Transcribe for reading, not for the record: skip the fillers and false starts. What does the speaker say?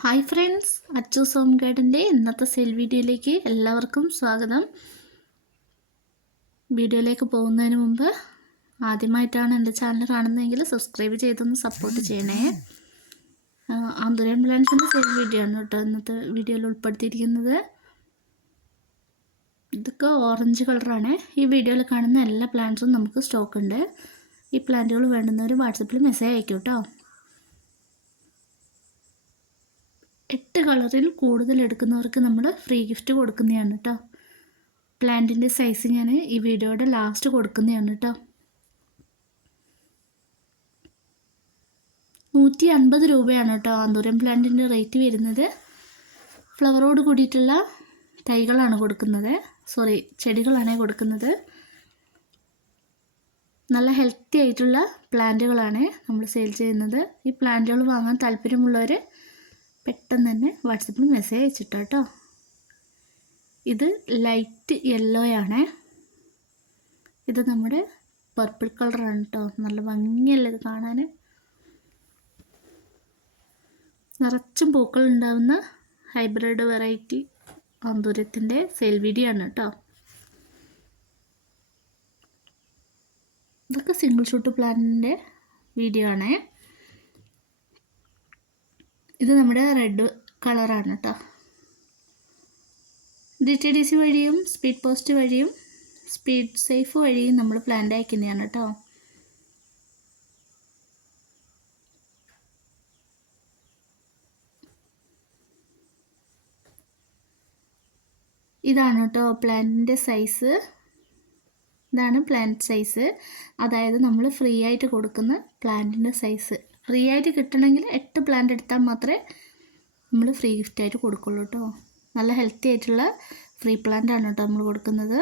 Hi friends, Achus home ഗൈഡിൻ്റെ ഇന്നത്തെ sale വീഡിയോയിലേക്ക് എല്ലാവർക്കും സ്വാഗതം. വീഡിയോയിലേക്ക് പോകുന്നതിന് മുമ്പ് ആദ്യമായിട്ടാണ് എൻ്റെ ചാനൽ കാണുന്നതെങ്കിൽ സബ്സ്ക്രൈബ് ചെയ്തൊന്ന് സപ്പോർട്ട് ചെയ്യണേ. ആന്തൂറിയം പ്ലാന്റ്സിൻ്റെ സെയിൽ വീഡിയോ ആണ് കേട്ടോ ഇന്നത്തെ വീഡിയോയിൽ ഉൾപ്പെടുത്തിയിരിക്കുന്നത്. ഇതൊക്കെ ഓറഞ്ച് കളറാണ്. ഈ വീഡിയോയിൽ കാണുന്ന എല്ലാ പ്ലാന്റ്സും നമുക്ക് സ്റ്റോക്ക് ഉണ്ട്. ഈ പ്ലാന്റുകൾ വേണ്ടുന്നവർ വാട്സപ്പിൽ മെസ്സേജ് അയക്കും കേട്ടോ. 8 കളറിൽ കൂടുതൽ എടുക്കുന്നവർക്ക് നമ്മൾ ഫ്രീ ഗിഫ്റ്റ് കൊടുക്കുന്നതാണ് കേട്ടോ. പ്ലാന്റിൻ്റെ സൈസ് ഞാൻ ഈ വീഡിയോയുടെ ലാസ്റ്റ് കൊടുക്കുന്നതാണ് കേട്ടോ. 150 രൂപയാണ് കേട്ടോ ആന്തൂറിയം പ്ലാന്റിൻ്റെ റേറ്റ് വരുന്നത്. ഫ്ലവറോട് കൂടിയിട്ടുള്ള തൈകളാണ് കൊടുക്കുന്നത്, ചെടികളാണ് കൊടുക്കുന്നത്. നല്ല ഹെൽത്തി ആയിട്ടുള്ള പ്ലാന്റുകളാണ് നമ്മൾ സെയിൽ ചെയ്യുന്നത്. ഈ പ്ലാന്റുകൾ വാങ്ങാൻ താല്പര്യമുള്ളവർ പെട്ടെന്ന് തന്നെ വാട്സപ്പിൽ മെസ്സേജ് അയച്ചിട്ടോ കേട്ടോ. ഇത് ലൈറ്റ് യെല്ലോ ആണ്. ഇത് നമ്മുടെ പർപ്പിൾ കളറാണ് കേട്ടോ. നല്ല ഭംഗിയല്ലേ ഇത് കാണാൻ. നിറച്ചും പൂക്കൾ ഉണ്ടാകുന്ന ഹൈബ്രിഡ് വെറൈറ്റി ആന്തൂര്യത്തിൻ്റെ സെയിൽ വീഡിയോ ആണ് കേട്ടോ. ഇതൊക്കെ സിംഗിൾ ഷൂട്ട് പ്ലാന്റിൻ്റെ വീഡിയോ ആണ്. ഇത് നമ്മുടെ റെഡ് കളറാണ് കേട്ടോ. DTDC വഴിയും സ്പീഡ് പോസ്റ്റ് വഴിയും സ്പീഡ് സേഫ് വഴിയും നമ്മൾ പ്ലാന്റ് അയക്കുന്നതാണ് കേട്ടോ. ഇതാണ് കേട്ടോ പ്ലാന്റിൻ്റെ സൈസ്. ഇതാണ് പ്ലാന്റ് സൈസ്, അതായത് നമ്മൾ ഫ്രീ ആയിട്ട് കൊടുക്കുന്ന പ്ലാന്റിൻ്റെ സൈസ്. ഫ്രീ ആയിട്ട് കിട്ടണമെങ്കിൽ 8 പ്ലാന്റ് എടുത്താൽ മാത്രമേ നമ്മൾ ഫ്രീ ഗിഫ്റ്റായിട്ട് കൊടുക്കുള്ളൂ കേട്ടോ. നല്ല ഹെൽത്തി ആയിട്ടുള്ള ഫ്രീ പ്ലാന്റ് ആണ് കേട്ടോ നമ്മൾ കൊടുക്കുന്നത്.